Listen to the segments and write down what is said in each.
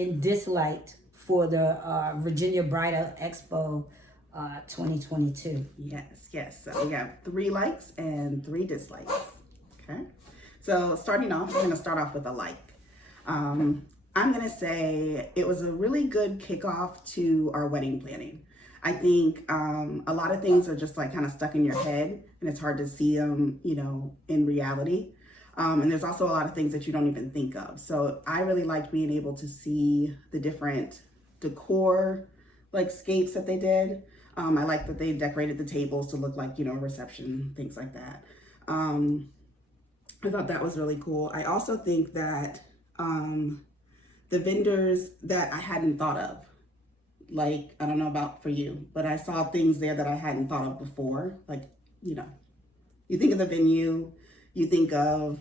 and disliked for the Virginia Bridal Expo 2022? Yes. So we have 3 likes and 3 dislikes. Okay. So starting off, I'm going to start off with a like. I'm going to say it was a really good kickoff to our wedding planning. I think a lot of things are just like kind of stuck in your head and it's hard to see them, in reality. And there's also a lot of things that you don't even think of. So I really liked being able to see the different decor, like scapes that they did. I like that they decorated the tables to look like, a reception, things like that. I thought that was really cool. I also think that the vendors that I hadn't thought of, like, I don't know about for you, but I saw things there that I hadn't thought of before. Like, you think of the venue, you think of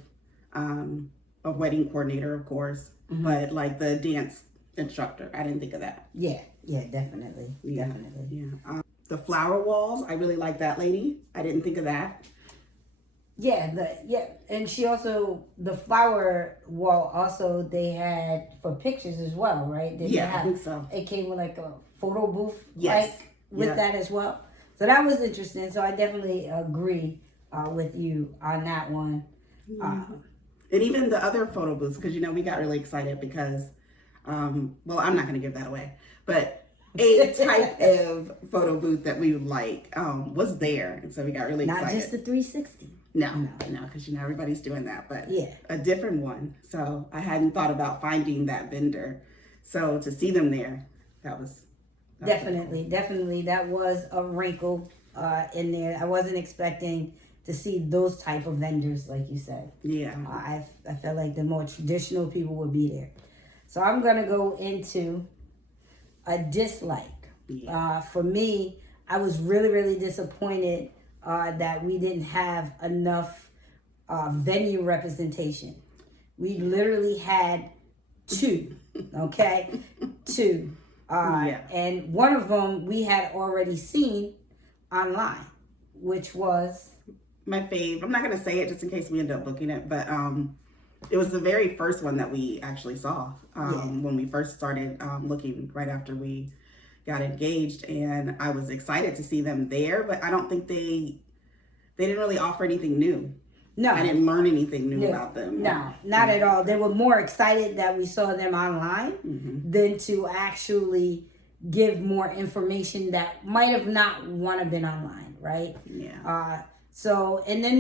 a wedding coordinator, of course, but like the dance instructor, I didn't think of that. Yeah, definitely. Yeah. The flower walls, I really like that lady. I didn't think of that. And she also, the flower wall also they had for pictures as well, right? I think so. It came with like a photo booth, yes, with that as well. So that was interesting. So I definitely agree with you on that one. And even the other photo booths, because we got really excited because, I'm not going to give that away, but a type of photo booth that we would like was there, and so we got really excited. Not just the 360. No, because everybody's doing that, but yeah, a different one. So I hadn't thought about finding that vendor. So to see them there, that was definitely that was a wrinkle in there. I wasn't expecting to see those type of vendors, like you said. Yeah, I felt like the more traditional people would be there. So I'm gonna go into a dislike. Yeah. For me, I was really, really disappointed that we didn't have enough venue representation. We literally had 2, okay? 2. And one of them we had already seen online, which was... my fave. I'm not going to say it just in case we end up booking it, but it was the very first one that we actually saw when we first started looking right after we got engaged, and I was excited to see them there, but I don't think they didn't really offer anything new. No. I didn't learn anything new about them. No, not at all. They were more excited that we saw them online than to actually give more information that might have not want to been online, right? Yeah. So, and then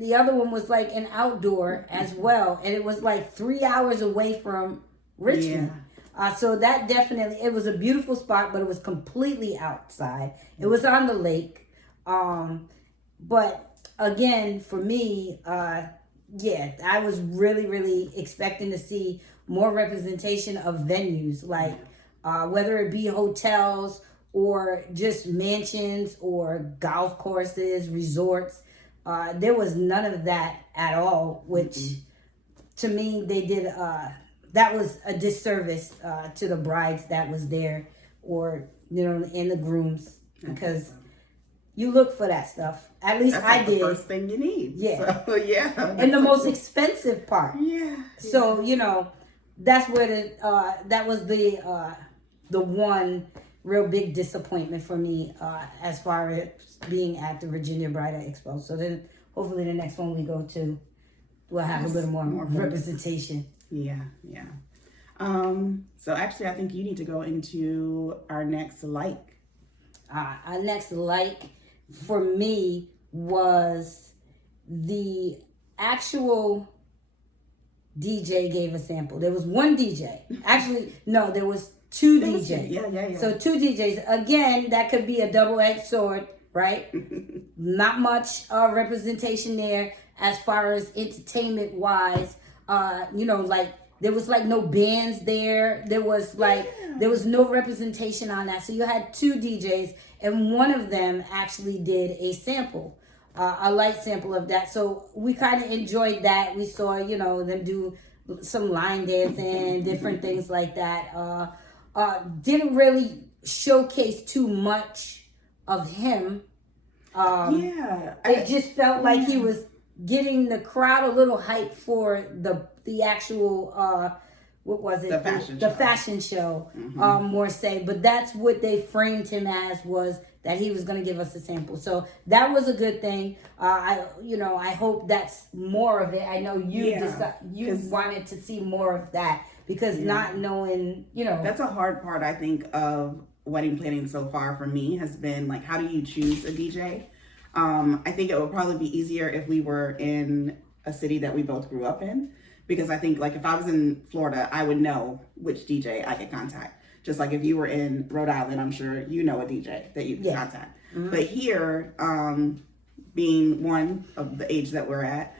the other one was like an outdoor as well, and it was like 3 hours away from Richmond. Yeah. So that definitely, it was a beautiful spot, but it was completely outside. It was on the lake. But again, for me, I was really, really expecting to see more representation of venues, like whether it be hotels or just mansions or golf courses, resorts. There was none of that at all, which to me, they did, that was a disservice to the brides that was there, or, and the grooms, because you look for that stuff. At least that's I like did. The first thing you need. Yeah. So, yeah. And the most expensive part. Yeah. So, that's where that was the one real big disappointment for me as far as being at the Virginia Bridal Expo. So then hopefully the next one we go to, we'll have a little more representation. Yeah. So actually, I think you need to go into our next like. Our next like for me was the actual DJ gave a sample. There was one DJ. Actually, no, there was 2 DJs. Yeah. So 2 DJs. Again, that could be a double-edged sword, right? Not much representation there as far as entertainment-wise. Like there was like no bands there. There was there was no representation on that. So you had 2 DJs, and one of them actually did a sample. A light sample of that. So we kind of enjoyed that. We saw, them do some line dancing, different things like that. Didn't really showcase too much of him. It just felt like he was getting the crowd a little hyped for the actual what was it? The fashion the show. fashion show, more say. But that's what they framed him as, was that he was going to give us a sample. So that was a good thing. I hope that's more of it. I know you wanted to see more of that, because not knowing, That's a hard part, I think, of wedding planning so far for me, has been like, how do you choose a DJ? I think it would probably be easier if we were in a city that we both grew up in, because I think, like, if I was in Florida, I would know which DJ I could contact. Just like if you were in Rhode Island, I'm sure you know a DJ that you can contact. But here, being one of the age that we're at,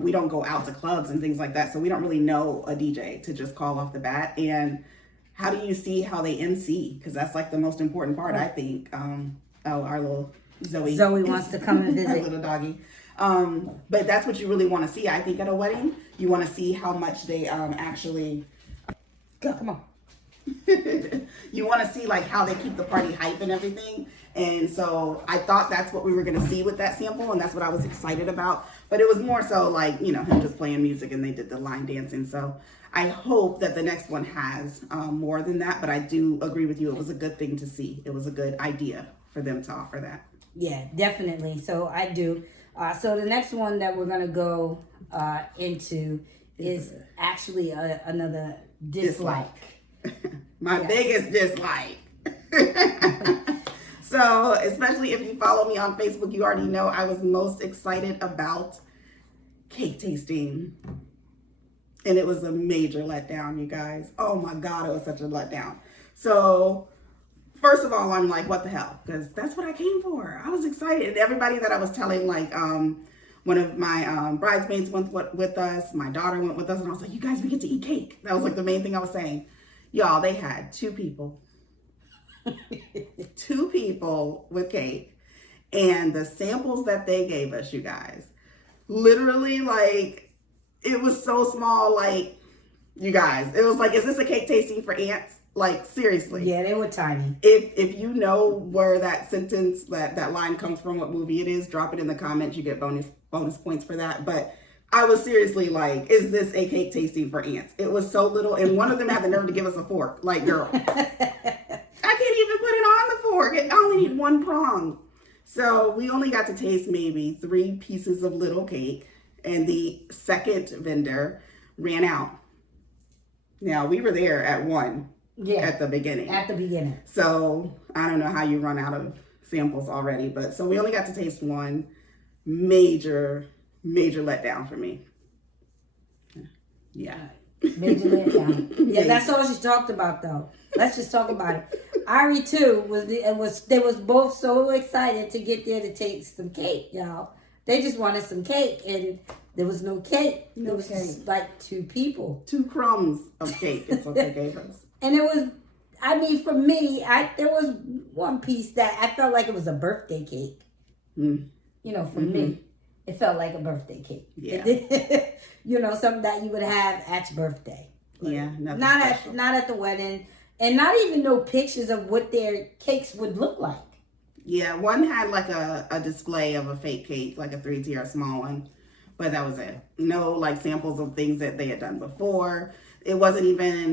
we don't go out to clubs and things like that, so we don't really know a DJ to just call off the bat. And how do you see how they MC? Because that's like the most important part, I think. Our little Zoe wants to come and visit. Our little doggy. But that's what you really want to see, I think, at a wedding. You want to see how much they actually... Come on. You want to see like how they keep the party hype and everything. And so I thought that's what we were going to see with that sample, and that's what I was excited about. But it was more so like, him just playing music, and they did the line dancing. So I hope that the next one has more than that. But I do agree with you. It was a good thing to see. It was a good idea for them to offer that. Yeah, definitely. So I do. So the next one that we're going to go into is actually another dislike. My biggest dislike. So, especially if you follow me on Facebook, you already know I was most excited about cake tasting. And it was a major letdown, you guys. Oh my God, it was such a letdown. So, first of all, I'm like, what the hell? Because that's what I came for. I was excited. And everybody that I was telling, like, one of my bridesmaids went with us. My daughter went with us. And I was like, you guys, we get to eat cake. That was like the main thing I was saying. Y'all, they had two people with cake, and the samples that they gave us, you guys, literally, like, it was so small. Like, you guys, it was like, is this a cake tasting for ants? Like, seriously. Yeah, they were tiny. If you know where that sentence, that line comes from, what movie it is, drop it in the comments. You get bonus points for that. But I was seriously like, is this a cake tasting for ants? It was so little. And one of them had the nerve to give us a fork. Like, girl, I can't even put it on the fork. I only need one prong. So we only got to taste maybe 3 pieces of little cake. And the second vendor ran out. Now, we were there at 1 at the beginning. At the beginning. So I don't know how you run out of samples already. But so we only got to taste 1. Major letdown for me. Yeah. Major letdown. Yeah, that's all she talked about, though. Let's just talk about it. Ari too they was both so excited to get there to take some cake, y'all. They just wanted some cake, and there was no cake. There was just like 2 people. 2 crumbs of cake is what they gave us. And it was, I mean, for me, there was one piece that I felt like it was a birthday cake. For me. It felt like a birthday cake. Yeah. Something that you would have at your birthday. Yeah. Not at the wedding. And not even no pictures of what their cakes would look like. Yeah, one had like a display of a fake cake, like a 3-tier small one. But that was it. No like samples of things that they had done before. It wasn't even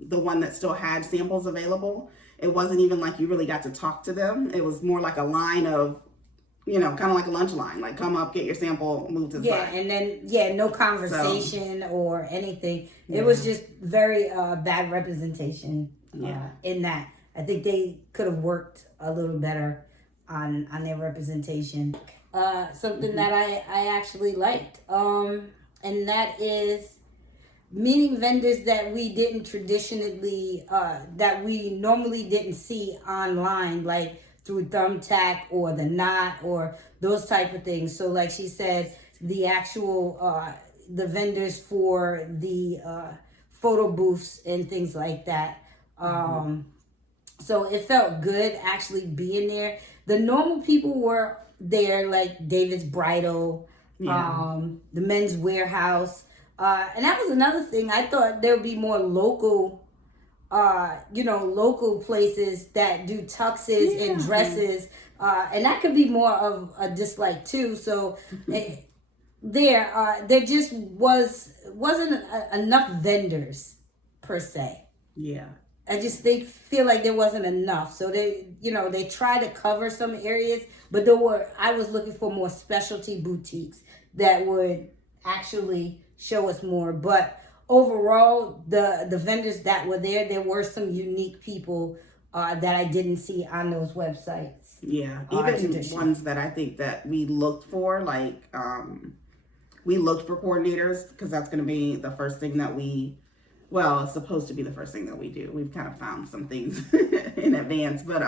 the one that still had samples available. It wasn't even like you really got to talk to them. It was more like a line of, kind of like a lunch line, like come up, get your sample, move to the side. And then, no conversation or anything. It was just very bad representation in that. I think they could have worked a little better on their representation. Something that I actually liked, and that is meeting vendors that we didn't traditionally, that we normally didn't see online, like through Thumbtack or the Knot or those type of things. So like she said, the actual, the vendors for the photo booths and things like that. So it felt good actually being there. The normal people were there, like David's Bridal, the Men's Warehouse. And that was another thing. I thought there would be more local places that do tuxes and dresses. And that could be more of a dislike too. So there just wasn't enough vendors per se. Yeah. They feel like there wasn't enough. So they try to cover some areas, but I was looking for more specialty boutiques that would actually show us more. But overall, the vendors that were there were some unique people that I didn't see on those websites. Yeah, even ones that I think that we looked for, like we looked for coordinators, because that's going to be the first thing that it's supposed to be the first thing that we do. We've kind of found some things in advance, but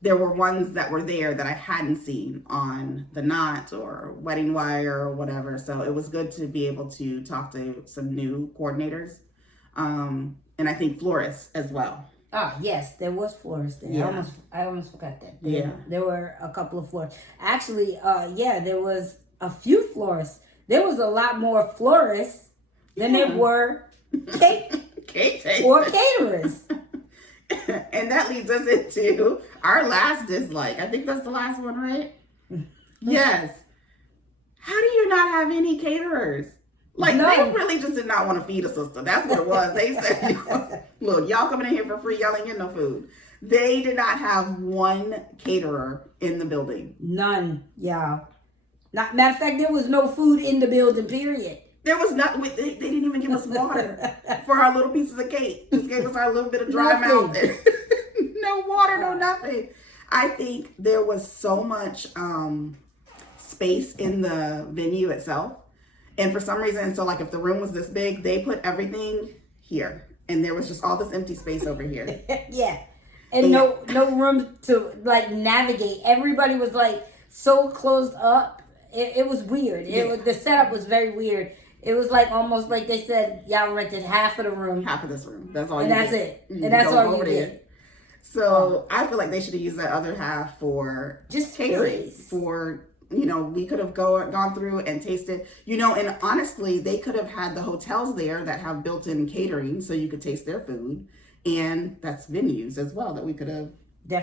there were ones that were there that I hadn't seen on The Knot or Wedding Wire or whatever. So it was good to be able to talk to some new coordinators, and I think florists as well. Ah, yes, there was florists there. Yeah. I almost forgot that. Yeah. There were a couple of florists. Actually, there was a few florists. There was a lot more florists than there were cake or caterers. And that leads us into our last dislike. I think that's the last one, right? Yes. How do you not have any caterers? Like, no. They really just did not want to feed a sister. That's what it was. They said, look, y'all coming in here for free, y'all ain't getting no food. They did not have one caterer in the building. None, y'all. Matter of fact, there was no food in the building, period. There was not. They didn't even give us water for our little pieces of cake. Just gave us our little bit of dry mouth. No water, no nothing. I think there was so much space in the venue itself. And for some reason, so like if the room was this big, they put everything here. And there was just all this empty space over here. Yeah. And no room to like navigate. Everybody was like so closed up. It was weird. The setup was very weird. It was like almost like they said, y'all rented half of the room. Half of this room. That's all and you that's get. it. And that's all you get. So I feel like they should have used that other half for just catering. Space. For, we could have gone through and tasted, and honestly, they could have had the hotels there that have built-in catering so you could taste their food. And that's venues as well that we could have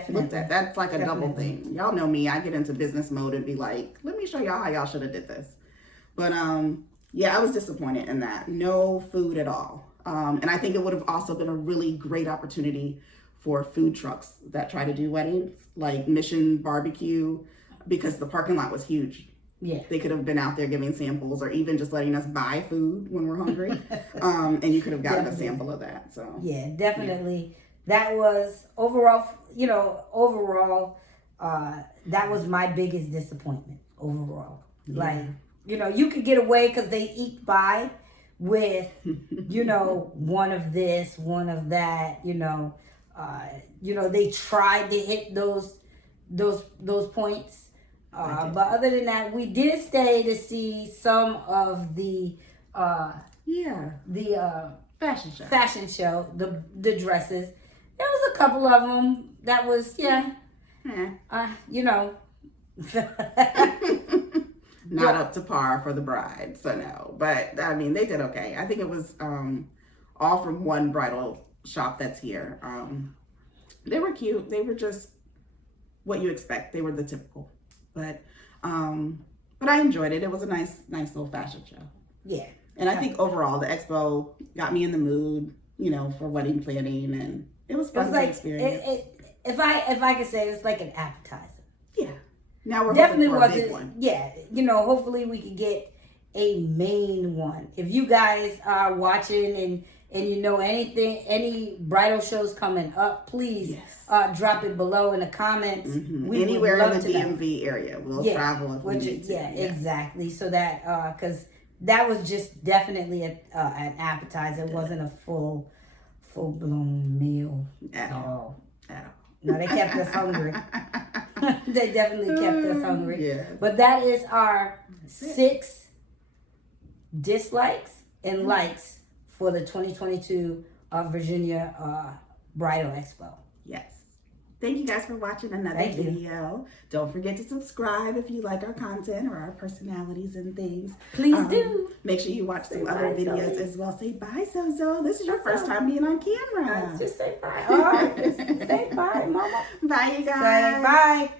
looked at. That's like a double thing. Y'all know me. I get into business mode and be like, let me show y'all how y'all should have did this. But I was disappointed in that. No food at all. And I think it would have also been a really great opportunity for food trucks that try to do weddings, like Mission Barbecue, because the parking lot was huge. Yeah. They could have been out there giving samples or even just letting us buy food when we're hungry. And you could have gotten a sample of that. So yeah, definitely. That was overall, that was my biggest disappointment overall. Yeah. Like, you could get away because they eke by with, one of this, one of that, they tried to hit those points. But other than that, we did stay to see some of the fashion show, the dresses. There was a couple of them that was not up to par for the bride, so no. But I mean, they did okay. I think it was all from one bridal shop that's here. They were cute. They were just what you expect. They were the typical. But I enjoyed it. It was a nice little fashion show. Yeah. And I think overall the expo got me in the mood, for wedding planning, and it was fun to experience. If I could say, it's like an appetizer. Yeah. Now we're definitely hoping for a big one. Yeah. Hopefully we could get a main one. If you guys are watching and any bridal shows coming up, please drop it below in the comments. Mm-hmm. Anywhere in the DMV area, we'll travel if we need to. Yeah, exactly. So that because that was just definitely an appetizer. It wasn't a full blown meal at all. No, they kept us hungry. They definitely kept us hungry. Yes. But that is our 6 dislikes and likes for the 2022 Virginia Bridal Expo. Yes. Thank you guys for watching another video. Don't forget to subscribe if you like our content or our personalities and things. Please do. Make sure you watch some other videos as well. Say bye, Zozo. This is your first time being on camera. Just say bye. All right. Say bye, Mama. Bye, you guys. Say bye.